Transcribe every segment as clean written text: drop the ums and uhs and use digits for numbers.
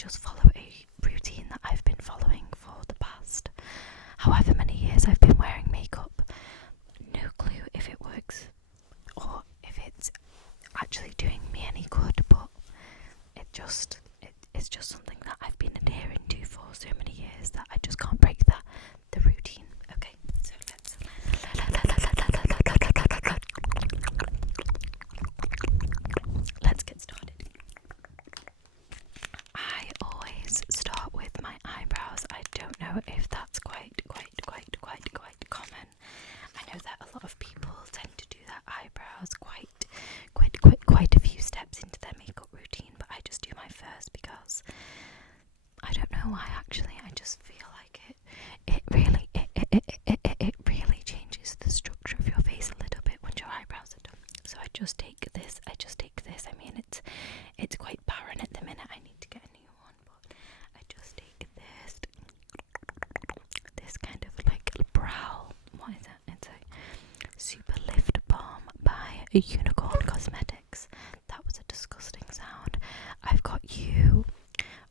just follow a routine that I've been following for the past however many years I've been wearing makeup. No clue if it works or if it's actually doing me any good, but it's just something that I've been adhering to for so many years that I just can't break the routine. Okay, so let's get started. I always start with my eyebrows. I don't know if that's quite common. I know that a lot of people tend to do their eyebrows quite a few steps into their makeup routine, but I just do my first because I don't know why actually. I just feel like it really changes the structure of your face a little bit when your eyebrows are done. So I just take this. I mean, it's quite barren at the minute. I need to get a new one, but I just take this kind of like brow. What is it? It's a super lift balm by Unicorn Cosmetics. That was a disgusting sound. I've got you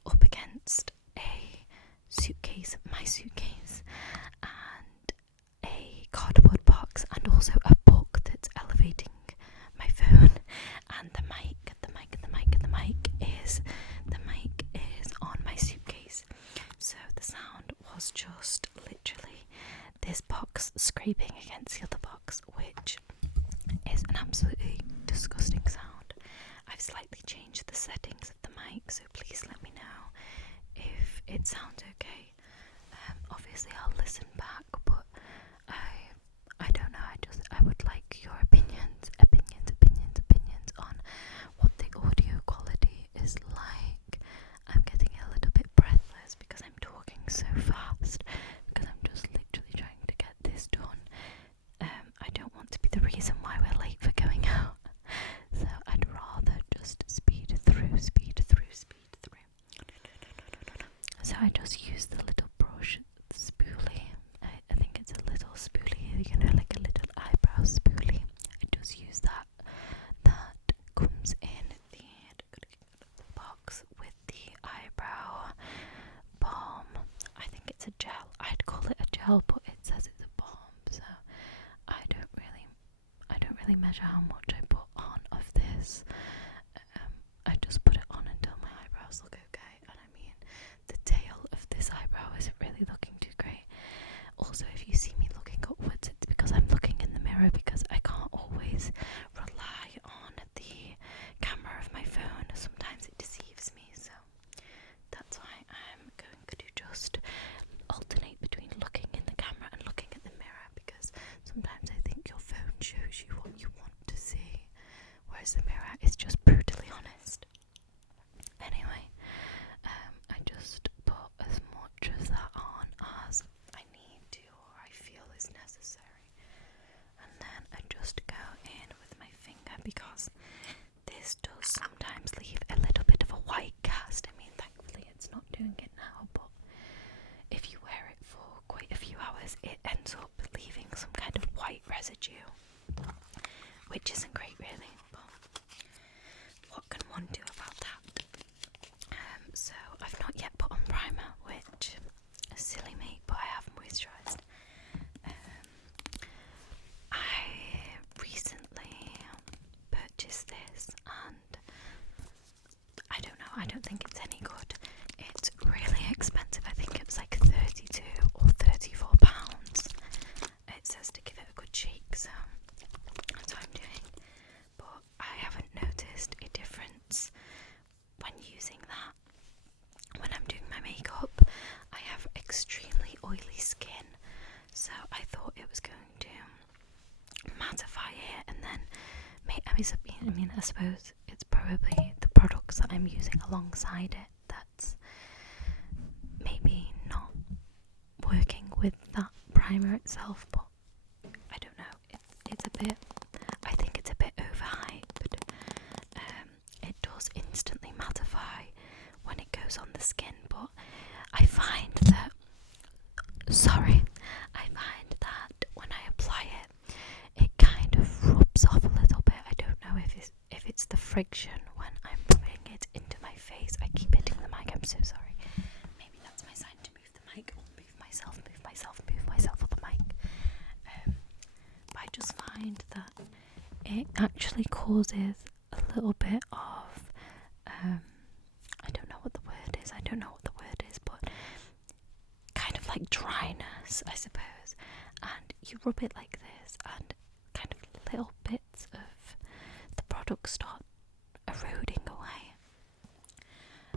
up against my suitcase, and a cardboard box, and also a book that's elevating my phone, and the mic is on my suitcase. So the sound was just literally this box scraping against the other box, which is an absolutely disgusting sound. I've slightly changed the settings of the mic, so please let me know if it sounds okay. Obviously I'll listen back, but I don't know, I would like your opinions on what the audio quality is like. I'm getting a little bit breathless because I'm talking so fast, because I'm just literally trying to get this done. I don't want to be the reason why we're late for going out, so I'd rather just speed through. So I just use the little brush spoolie. I think it's a little spoolie, you know, like a little eyebrow spoolie. I just use that comes in the box with the eyebrow balm. I think it's a gel. I'd call it a gel, but it says it's a balm, so I don't really measure how much I put on of this. I just put it on until my eyebrows look okay, and I mean, the tail of this eyebrow isn't really looking too great. Also, if you see me looking upwards, it's because I'm looking in the mirror, because I can't always rely on the camera of my phone. Sometimes it deceives me, so that's why I'm going to just alternate between looking in the camera and looking at the mirror, because sometimes I think your phone shows you what you want to see, whereas the mirror is just brutally honest. Anyway, I just put as much of that on as I need to, or I feel is necessary, and then I just go in with my finger, because this does sometimes leave a little bit of a white cast. I mean, thankfully it's not doing it now, but if you wear it for quite a few hours, it ends up leaving some kind of white residue, which isn't great really, but what can one do about that? So I've not yet put on primer, which is silly me, but I have moisturised. I recently purchased this, and I don't know, I don't think it's any good. It's really expensive. I think it was like £32 or £34. It says to give it a good shake, so that's what I'm doing. But I haven't noticed a difference when using that. When I'm doing my makeup, I have extremely oily skin, so I thought it was going to mattify it, and then I suppose it's probably the products that I'm using alongside it that's maybe not working with that primer itself, but I don't know, it's a bit, I think it's a bit overhyped. It does instantly mattify when it goes on the skin, but I find that when I apply it, it kind of rubs off a little bit. I don't know if it's the friction when I'm rubbing it into my face. I keep hitting the mic, I'm so it actually causes a little bit of, I don't know what the word is, but kind of like dryness, I suppose. And you rub it like this, and kind of little bits of the product start eroding away.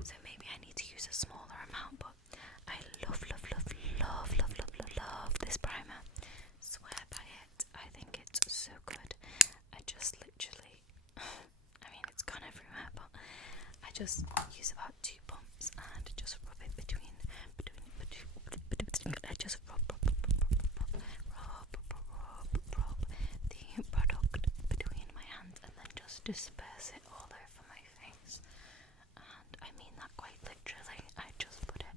So maybe I need to use a smaller amount, but I love this primer. Swear by it. I think it's so good. I just literally, I mean, it's gone everywhere, but I just use about 2 pumps and just rub it between I just rub the product between my hands and then just disperse it all over my face. And I mean that quite literally. I just put it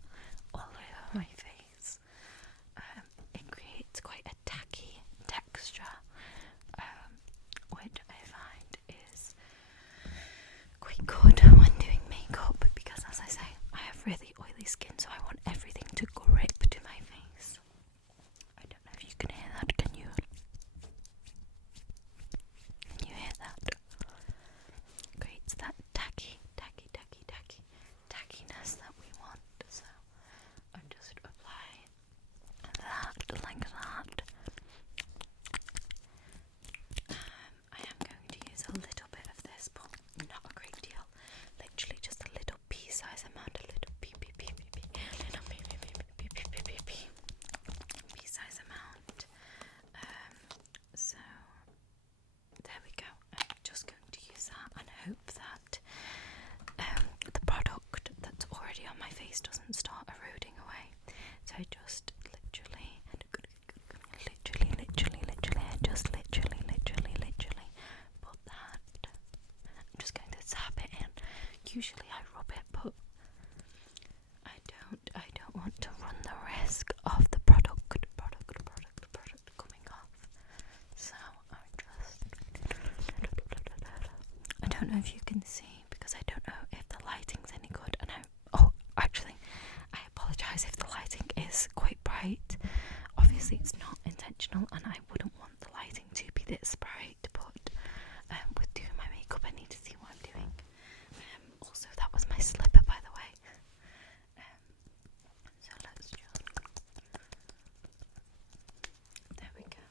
all over my face. It creates quite a tacky texture, which I find is quite good when doing makeup, because as I say, I have really oily skin, so I want everything to grip to my face. I don't know if you can hear that. Can you hear that? Creates that tackiness that we want. So I'm just applying that like that. I am going to use a little bit of this, but not a great deal. Literally just a little pea-size amount, pea-size amount. So there we go. I'm just going to use that and hope that the product that's already on my face doesn't start eroding away. So I just literally put that. I'm just going to tap it in. Usually I rub it, but I don't want to run the risk of the product coming off. So I don't know if you can see, because I don't know if the lighting's any good, and actually I apologise if the lighting is quite bright. Obviously it's not intentional, and I wouldn't want the lighting to be this bright, but with doing my makeup I need to see what I'm doing. Also, that was my slipper, by the way. So let's just, there we go.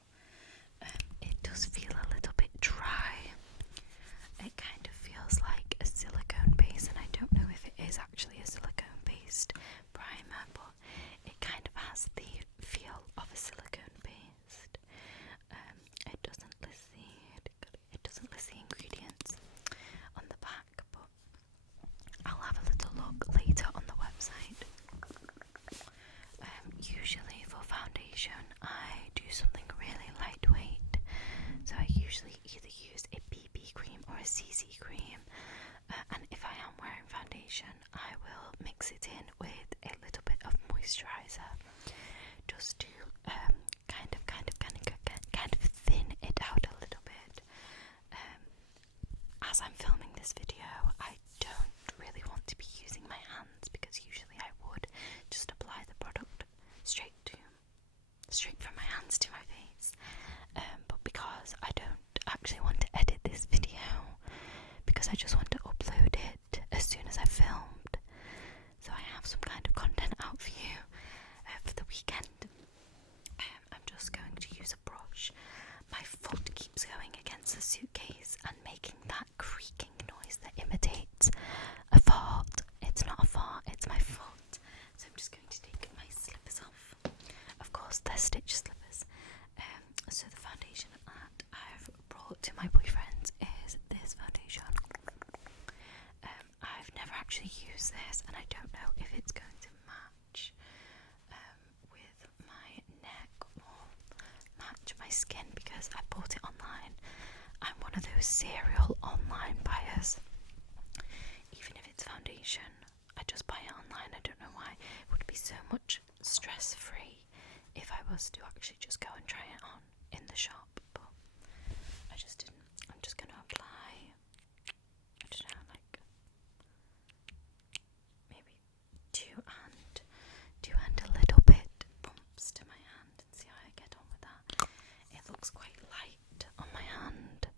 It does feel a little bit dry. It kind of feels like a silicone base, and I don't know if it is actually a silicone based primer, but it kind of has the feel of a silicone based. It doesn't list the ingredients on the back, but I'll have a little look later on the website. Usually for foundation I do something really lightweight, so I usually either use a BB cream or a CC cream, and if I am wearing foundation I will mix it in with a little bit of moisturiser just to kind of thin it out a little bit. As I'm filming this video, I don't really want to be using my hands, because usually I would just apply the product straight from my hands to my face. But because I don't actually want to edit this video, because I just want to upload it as soon as I've filmed, so I have some kind of content out for you for the weekend, I'm just going to use a brush. My foot keeps going against the suitcase and making that creaking noise that imitates a fart. It's not a fart, it's my foot. So I'm just going to take my slippers off. Of course, they're Stitch slippers. So the foundation that I've brought to my boyfriend's is this foundation. I've never actually used this, and I don't know if it's going to match with my neck or match my skin, because I bought it online. I'm one of those serial online buyers. Even if it's foundation, I just buy it online. I don't know why. It would be so much stress free if I was to actually just go and try it on in the shop, but I just didn't. I'm just going to apply, I don't know, like maybe two and a little bit bumps to my hand, and see how I get on with that. It looks quite light on my hand,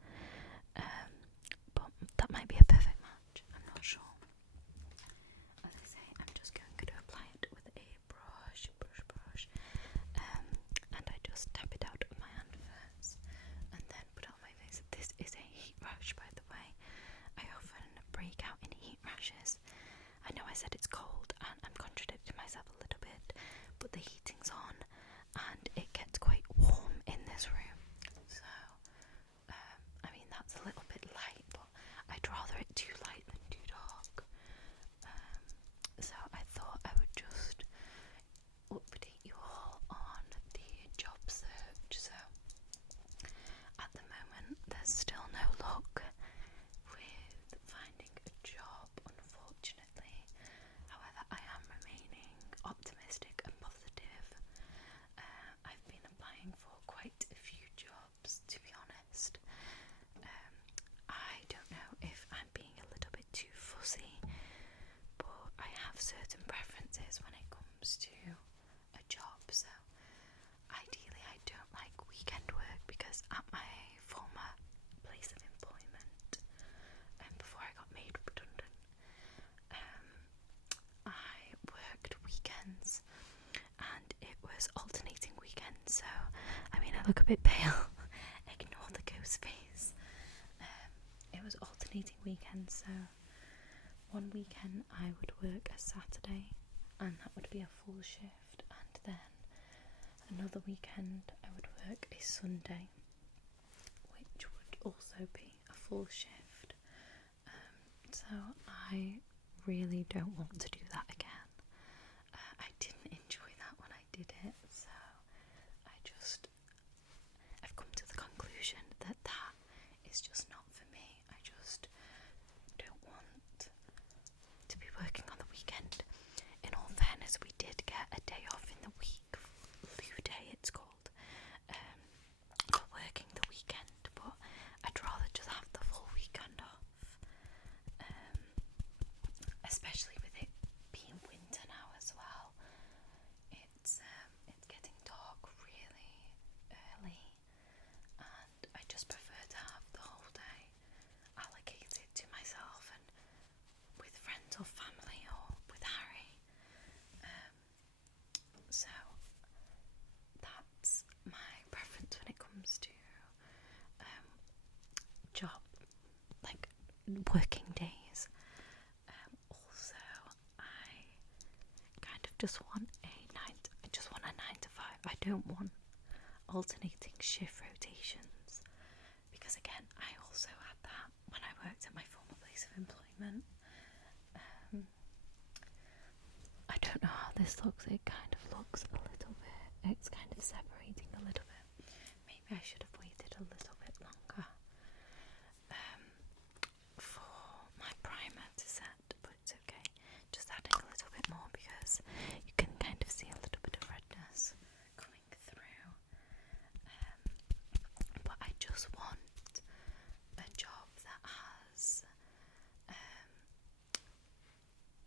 said it's cold, and I'm contradicting myself a little bit, but the heating's on and it gets quite warm in this room. So, I mean, that's a little bit light, but I'd rather it too light than too dark. So I thought I would just update you all on the job search. So at the moment there's still no luck with finding a job, unfortunately. However, I am remaining optimistic and positive. I've been applying for quite a few jobs, to be honest. I don't know if I'm being a little bit too fussy, but I have certain preferences when it comes to a job. So ideally I don't like weekend work, because at my former place of employment, and before I got made redundant, I worked weekends, and it was alternating weekends. So I mean, I look a bit pale. Ignore the ghost face. It was alternating weekends, so one weekend I would work a Saturday, and that would be a full shift, and then another weekend I would work a Sunday, which would also be a full shift. So I really don't want to do that again. I didn't enjoy that when I did it, so I've come to the conclusion that that is just not for me. I just don't want to be working on the weekend. In all fairness, we did get a day off in the week, Lou Day it's called, for working the weekend, but I'd rather just have the full weekend off, especially with it being winter now as well. It's getting dark really early, and I just prefer to have the whole day allocated to myself and with friends or family or with Harry. So that's my preference when it comes to job, like working days. Also, I kind of just want a 9 to 5. I don't want alternating shift rotations, because again, I also had that when I worked at my former place of employment. I don't know how this looks. It kind of looks a little bit, it's kind of separating a little bit. Maybe I should have waited a little bit longer for my primer to set, but it's okay. Just adding a little bit more, because you can kind of see a little bit of redness coming through. But I just want a job that has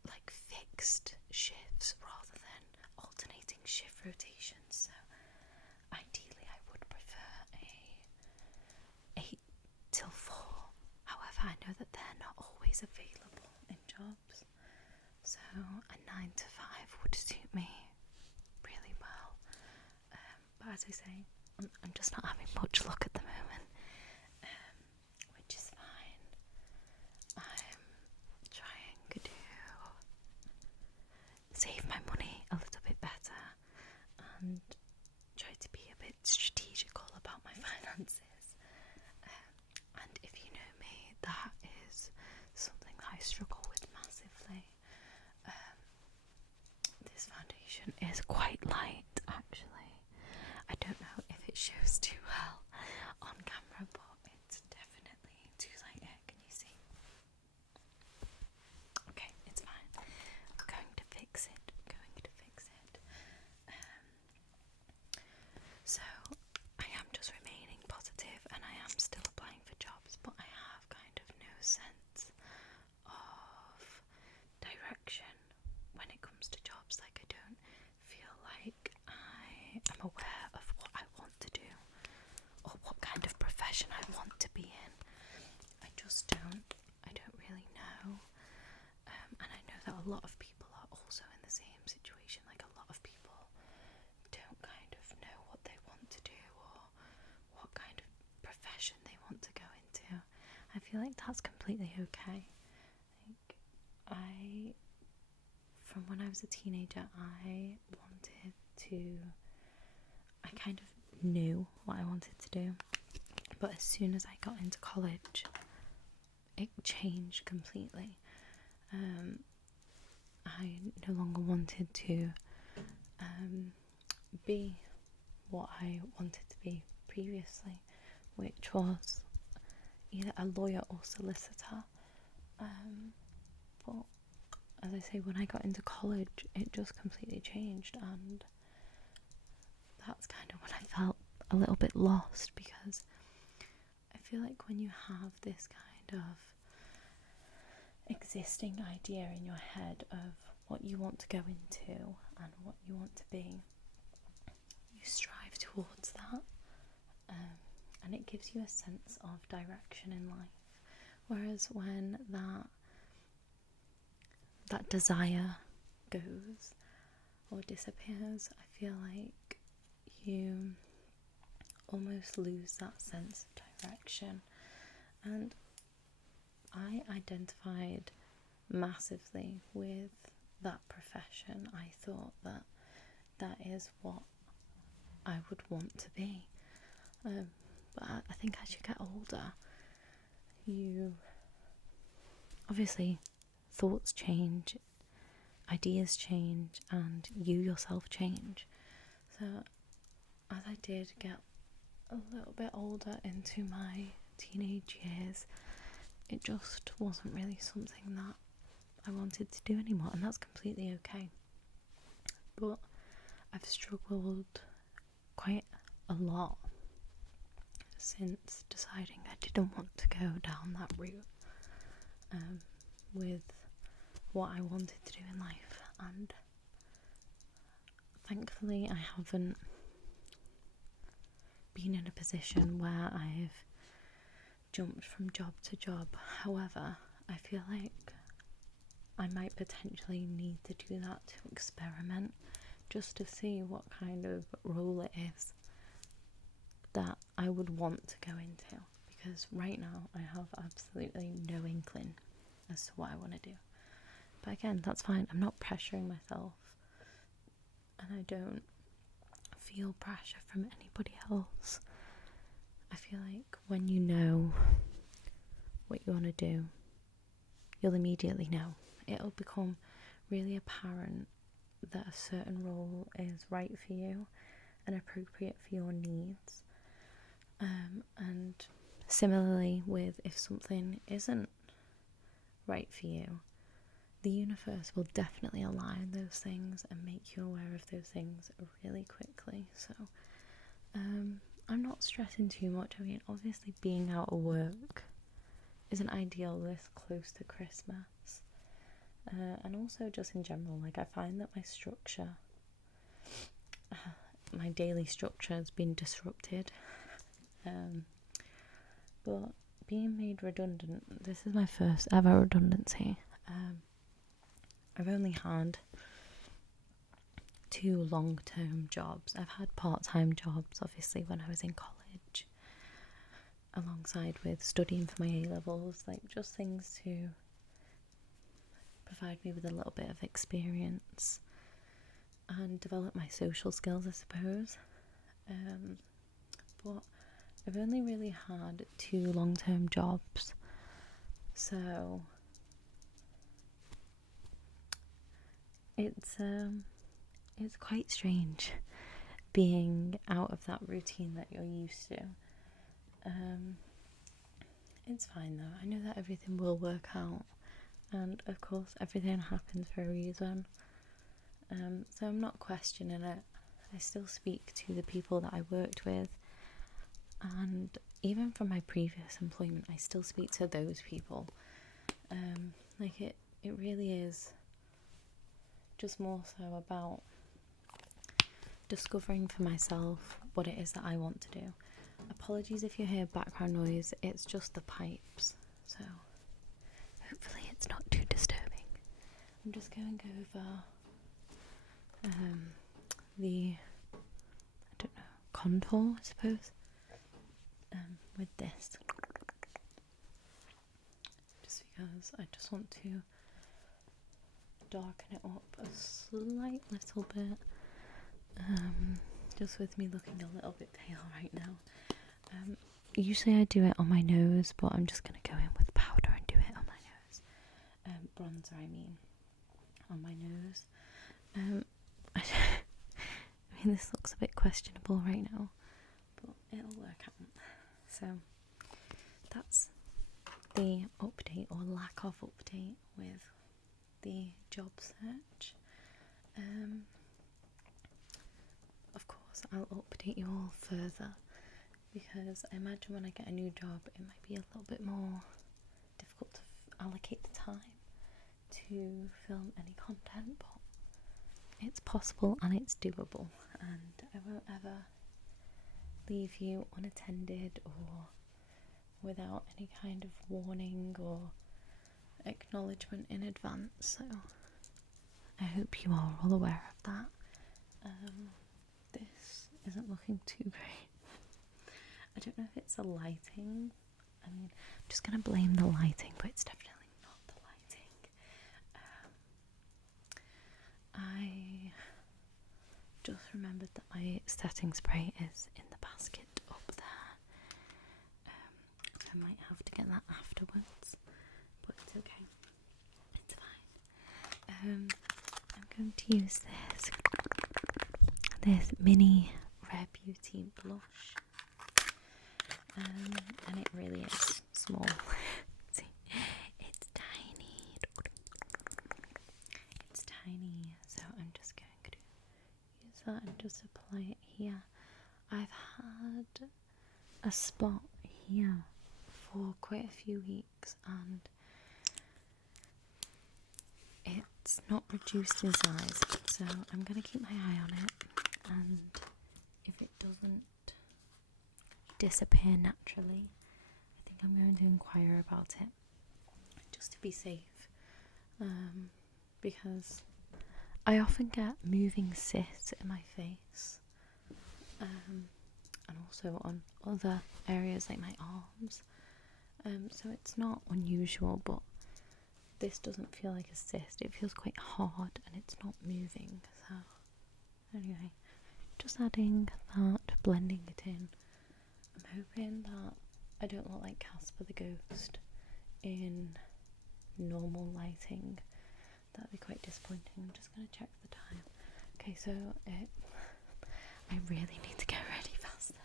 like fixed shifts rather than alternating shift rotations. So ideally I would prefer a 8 till 4. However, I know that they're not always available in jobs, so a 9 to 5 would suit me really well. But as I say, I'm just not having much luck at the moment, which is fine. I'm trying to save my money a little bit better and try to be a bit strategical about my finances. And if you know me, that is something that I struggle with massively. This foundation is quite light, actually. I don't know if it shows too well on camera, but it's definitely too light here. Can you see? Okay, it's fine. I'm going to fix it. So I am just remaining positive, and I am still applying for jobs, but I have kind of no sense of direction when it comes to jobs. Like, I don't feel like I am aware of what I want to do or what kind of profession I want to be in. I don't really know. And I know that a lot of people are also in the same situation. Like, a lot of people don't kind of know what they want to do or what kind of profession they want to go into. I feel like that's completely okay. Like, I from when I was a teenager, I kind of knew what I wanted to do, but as soon as I got into college, it changed completely. I no longer wanted to be what I wanted to be previously, which was either a lawyer or solicitor. But as I say, when I got into college, it just completely changed, and that's kind of when I felt a little bit lost, because I feel like when you have this kind of existing idea in your head of what you want to go into and what you want to be, you strive towards that, and it gives you a sense of direction in life. Whereas when that desire goes or disappears, I feel like you almost lose that sense of direction. And I identified massively with that profession. I thought that is what I would want to be. But I think as you get older, you obviously, thoughts change, ideas change, and you yourself change. So as I did get a little bit older into my teenage years, it just wasn't really something that I wanted to do anymore, and that's completely okay. But I've struggled quite a lot since deciding I didn't want to go down that route with what I wanted to do in life, and thankfully I haven't been in a position where I've jumped from job to job. However, I feel like I might potentially need to do that to experiment, just to see what kind of role it is that I would want to go into, because right now I have absolutely no inkling as to what I want to do. But again, that's fine. I'm not pressuring myself, and I don't feel pressure from anybody else. I feel like when you know what you want to do, you'll immediately know. It'll become really apparent that a certain role is right for you and appropriate for your needs. And similarly with if something isn't right for you, the universe will definitely align those things and make you aware of those things really quickly. So I'm not stressing too much. I mean, obviously being out of work isn't ideal this close to Christmas, and also just in general, like I find that my structure, my daily structure has been disrupted. But being made redundant, this is my first ever redundancy. I've only had 2 long-term jobs. I've had part-time jobs, obviously, when I was in college, alongside with studying for my A-levels, like just things to provide me with a little bit of experience and develop my social skills, I suppose. But I've only really had 2 long-term jobs, so it's quite strange being out of that routine that you're used to. It's fine though. I know that everything will work out, and of course everything happens for a reason. So I'm not questioning it. I still speak to the people that I worked with, and even from my previous employment I still speak to those people. Like it really is just more so about discovering for myself what it is that I want to do. Apologies if you hear background noise, it's just the pipes, so hopefully it's not too disturbing. I'm just going over the, I don't know, contour, I suppose, with this, just because I just want to darken it up a slight little bit. Just with me looking a little bit pale right now. Usually I do it on my nose, but I'm just going to go in with powder and do it on my nose. Bronzer, I mean, on my nose. I mean, this looks a bit questionable right now, but it'll work out. So that's the update or lack of update with the job search. Of course, I'll update you all further, because I imagine when I get a new job it might be a little bit more difficult to allocate the time to film any content, but it's possible and it's doable, and I won't ever leave you unattended or without any kind of warning or acknowledgement in advance. So I hope you are all aware of that. This isn't looking too great. I don't know if it's the lighting. I mean, I'm just going to blame the lighting, but it's definitely not the lighting. I just remembered that my setting spray is in the basket up there. So I might have to get that afterwards, but it's okay. It's fine. I'm going to use this mini Rare Beauty blush. And it really is small. See, it's tiny. It's tiny, so I'm just going to use that and just apply it here. I've had a spot here for quite a few weeks, and it's not reduced in size, so I'm going to keep my eye on it, and if it doesn't disappear naturally, I think I'm going to inquire about it, just to be safe, because I often get moving cysts in my face, and also on other areas like my arms, so it's not unusual, but this doesn't feel like a cyst. It feels quite hard and it's not moving. So anyway, just adding that, blending it in. I'm hoping that I don't look like Casper the Ghost in normal lighting. That'd be quite disappointing. I'm just going to check the time. Okay, so I really need to get ready faster.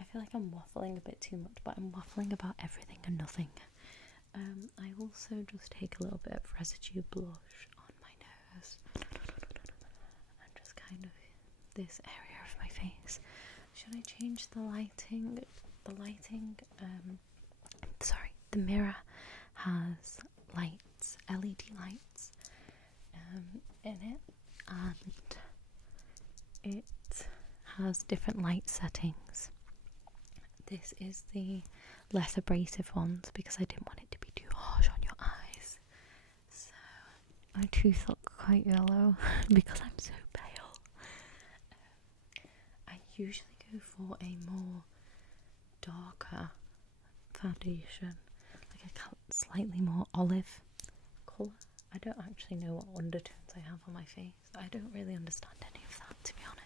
I feel like I'm waffling a bit too much, but I'm waffling about everything and nothing. I also just take a little bit of residue blush on my nose and just kind of this area of my face. Should I change the lighting? The mirror has lights, LED lights in it, and it has different light settings. This is the less abrasive ones because I didn't want it to be too harsh on your eyes. So my teeth look quite yellow because I'm so pale. I usually go for a more darker foundation, like a slightly more olive colour. I don't actually know what undertones I have on my face. I don't really understand any of that, to be honest.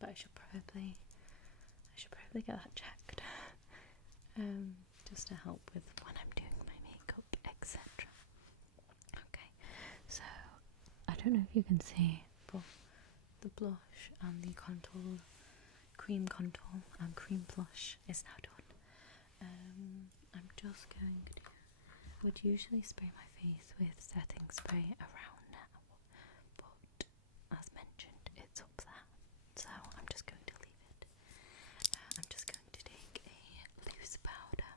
But I should probably get that checked, just to help with when I'm doing my makeup, etc. Okay, so I don't know if you can see, but the blush and the cream contour and cream blush is now done. I'm just going to, would usually spray my face with setting spray around now, but as mentioned, it's up there, so I'm just going to leave it. I'm just going to take a loose powder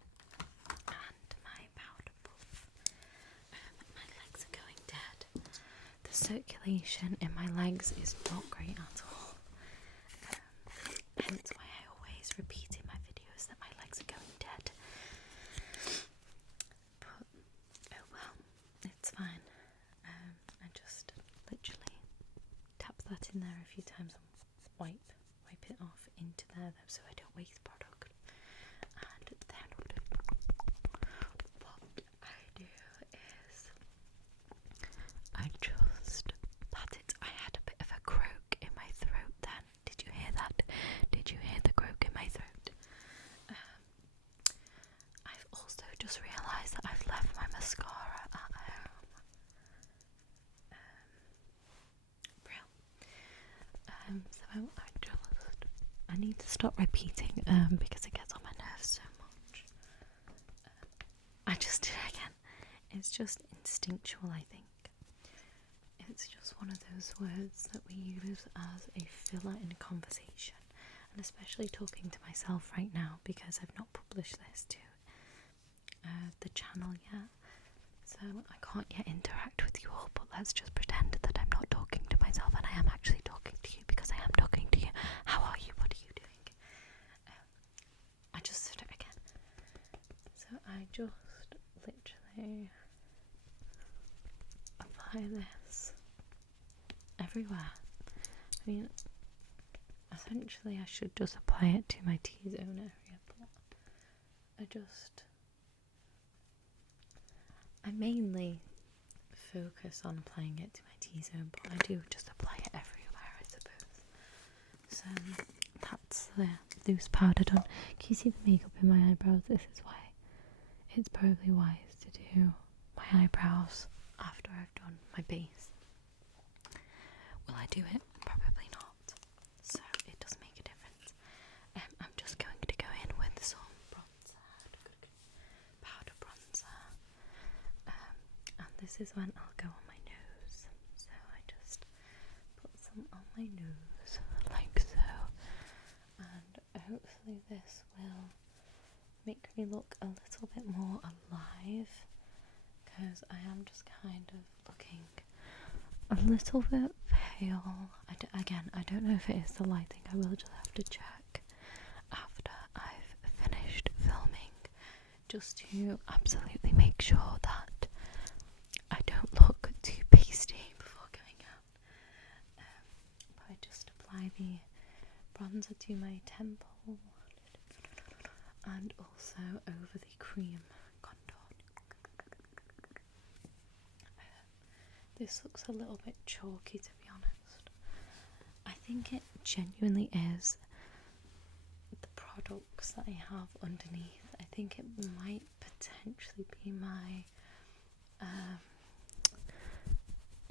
and my powder puff. My legs are going dead. The circulation in my legs is not great at all. Hence why I always repeat in my videos that my legs are going dead. But oh well, it's fine. I just literally tap that in there a few times and wipe it off into there though, so I don't waste product. And then what I do is So I need to stop repeating because it gets on my nerves so much. I just did it again. It's just instinctual, I think. It's just one of those words that we use as a filler in a conversation, and especially talking to myself right now because I've not published this to the channel yet, so I can't yet interact with you all, but let's just pretend that I'm not talking to myself and I am actually talking to you because I am talking to you. How are you? What are you doing? I just said it again. So I just literally apply this everywhere. I mean, essentially I should just apply it to my T-zone area, but I mainly focus on applying it to my T-zone, but I do just apply it everywhere, I suppose. So that's the loose powder done. Can you see the makeup in my eyebrows? This is why it's probably wise to do my eyebrows after I've done my base. Will I do it? Probably not. So it does make a difference. I'm just going to go in with some powder bronzer. And this is when I'll go on my nose. So I just put some on my nose, like so. And hopefully this will make me look a little bit more alive, because I am just kind of looking a little bit pale. I don't know if it is the lighting. I will just have to check after I've finished filming, just to absolutely make sure that I don't look too pasty before going out. But I just apply the bronzer to my temple and also over the cream contour. This looks a little bit chalky, to be honest. I think it genuinely is the products that I have underneath. I think it might potentially be my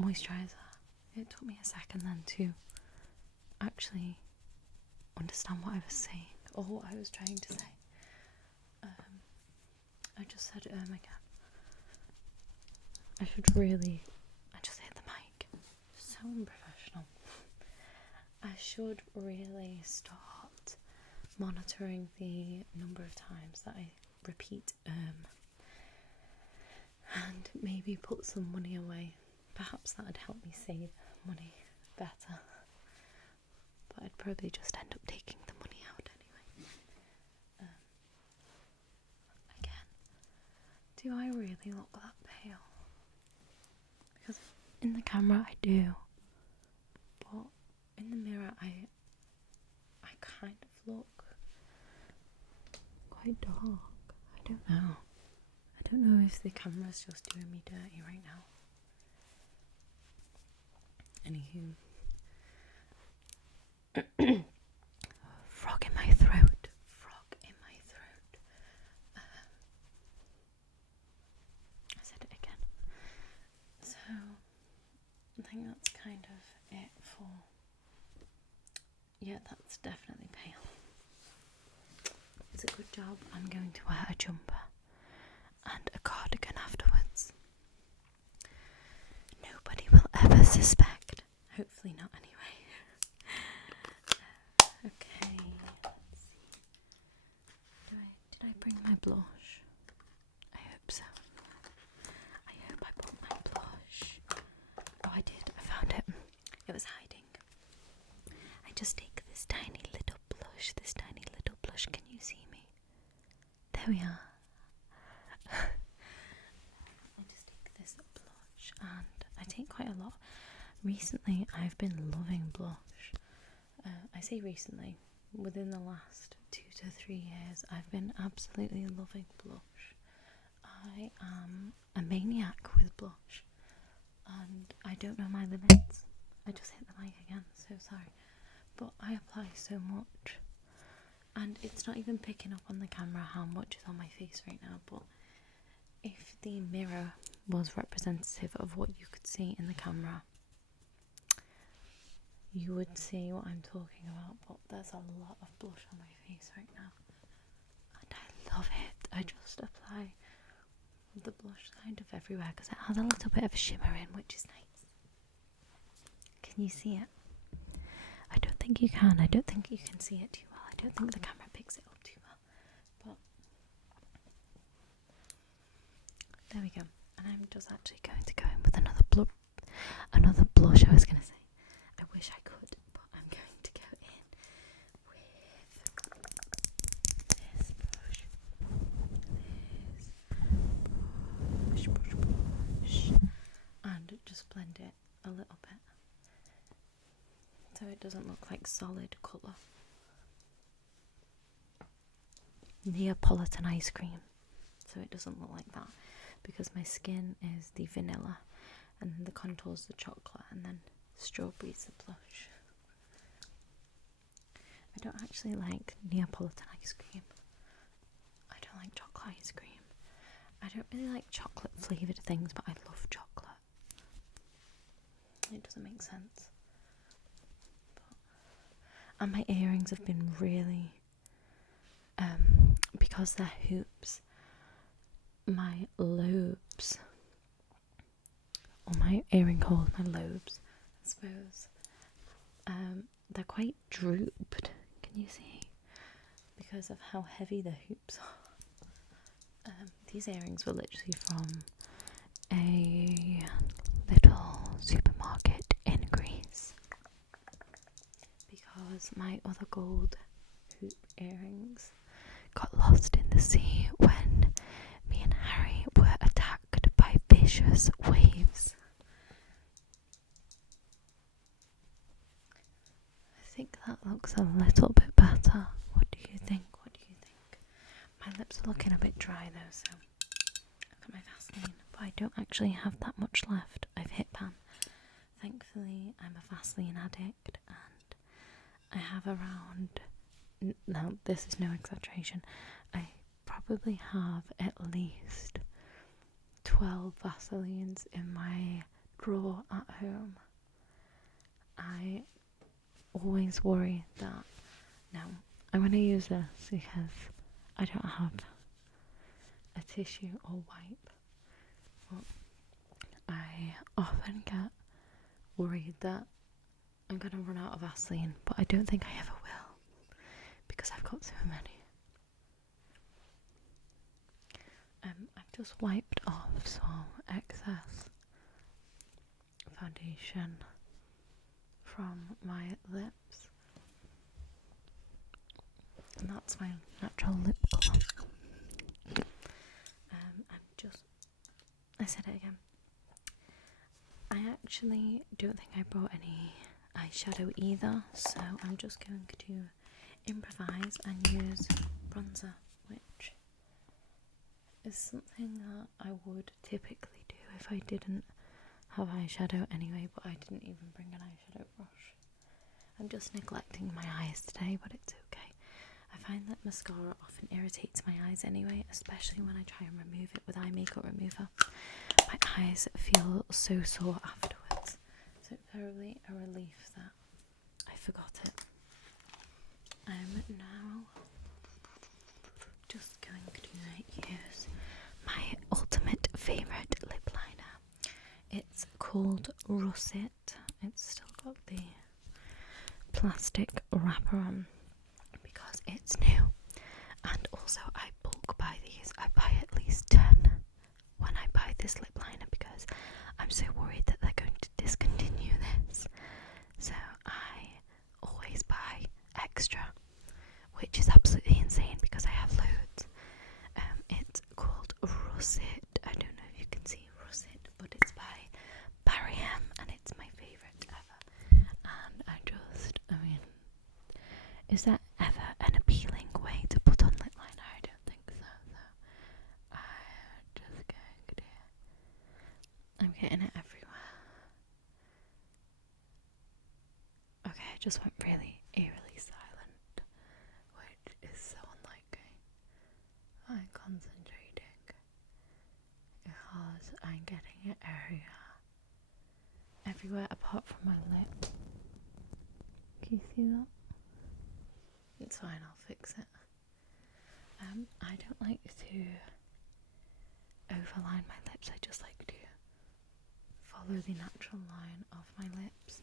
moisturiser. It took me a second then to actually understand what I was saying or what I was trying to say. I just said again. I just hit the mic. So unprofessional. I should really start monitoring the number of times that I repeat and maybe put some money away. Perhaps that would help me save money better. But I'd probably just end up taking the money out anyway. Again, do I really look that pale? Because in the camera I do, but in the mirror I kind of look quite dark. I don't know. I don't know if the camera's just doing me dirty right now. Anywho. Frog in my throat. I said it again. So I think that's kind of it for... Yeah, that's definitely pale. It's a good job I'm going to wear a jumper and a cardigan afterwards. Nobody will ever suspect. Hopefully not anyway. Okay, let's see. Did I bring my blush? I hope so. I hope I brought my blush. Oh, I did. I found it. It was hiding. I just take this tiny little blush. Can you see me? There we are. I just take this blush, and I take quite a lot. Recently, I've been loving blush. I say recently, within the last 2 to 3 years, I've been absolutely loving blush. I am a maniac with blush, and I don't know my limits. I just hit the mic again, so sorry. But I apply so much, and it's not even picking up on the camera how much is on my face right now, but if the mirror was representative of what you could see in the camera, you would see what I'm talking about, but there's a lot of blush on my face right now, and I love it. I just apply the blush kind of everywhere because it has a little bit of a shimmer in, which is nice. Can you see it? I don't think you can. I don't think you can see it too well. I don't think the camera picks it up too well, but there we go. And I'm just actually going to go in with another blush. I was going to say, I wish I could, but I'm going to go in with this brush. This brush. And just blend it a little bit so it doesn't look like solid colour. Neapolitan ice cream, so it doesn't look like that, because my skin is the vanilla and the contour's the chocolate, and then strawberry's the blush. I don't actually like Neapolitan ice cream. I don't like chocolate ice cream. I don't really like chocolate flavoured things, but I love chocolate. It doesn't make sense. And my earrings have been really, because they're hoops, my lobes, or my earring holes, my lobes, I suppose, they're quite drooped. Can you see? Because of how heavy the hoops are. These earrings were literally from a little supermarket in Greece, because my other gold hoop earrings got lost in the sea when me and Harry were attacked by vicious waves. I think that looks a little bit better. What do you think? What do you think? My lips are looking a bit dry though, so I've got my Vaseline, but I don't actually have that much left. I've hit pan. Thankfully, I'm a Vaseline addict, and I have around, now this is no exaggeration, I probably have at least 12 Vaselines in my drawer at home. I always worry that, now I'm going to use this because I don't have a tissue or wipe, but I often get worried that I'm going to run out of Vaseline, but I don't think I ever will, because I've got so many. I've just wiped off some excess foundation from my lips, and that's my natural lip colour. I said it again. I actually don't think I brought any eyeshadow either, so I'm just going to improvise and use bronzer, which is something that I would typically do if I didn't have eyeshadow anyway, but I didn't even bring an eyeshadow brush. I'm just neglecting my eyes today, but it's okay. I find that mascara often irritates my eyes anyway, especially when I try and remove it with eye makeup remover. My eyes feel so sore afterwards, so it's probably a relief that I forgot it. I'm now just going to use my ultimate favourite lip liner. It's called Russet. It's still got the plastic wrapper on because it's new, and also I bulk buy these. I buy at least 10 when I buy this lip liner because I'm so worried that they're going to discontinue this, so I always buy extra, which is absolutely insane because I have loads. It's called Russet. I don't know if you can see Russet, but it's by Barry M, and it's my favourite ever. And I mean, is that ever an appealing way to put on lip liner? I don't think so. So I'm getting it everywhere. Okay, I just went really eerily silent, which is so unlikely. I'm concentrating because I'm getting it everywhere apart from my lip. Can you see that? It's fine, I'll fix it. I don't like to overline my lips, I just like to follow the natural line of my lips.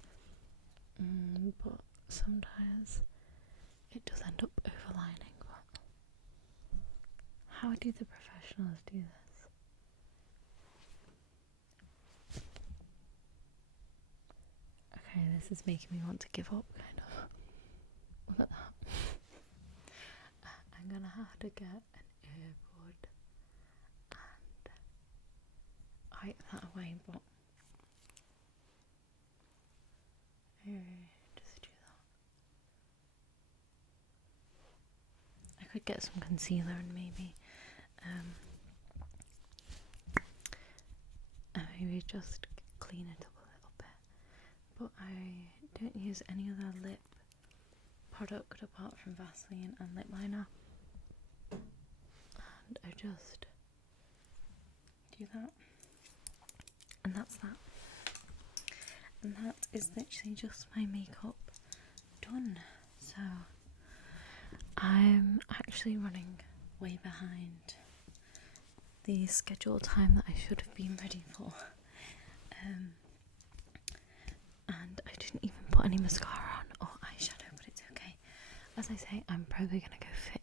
But sometimes it does end up overlining, but how do the professionals do this? Okay, this is making me want to give up, kind of. Look at that. I'm gonna have to get an earbud and hide that away, but just do that. I could get some concealer and maybe just clean it up a little bit, but I don't use any other lip product apart from Vaseline and lip liner, and I just do that, and that's that, and that is literally just my makeup done. So I'm actually running way behind the scheduled time that I should have been ready for, and I didn't even put any mascara on or eyeshadow, but it's okay. As I say, I'm probably gonna go fit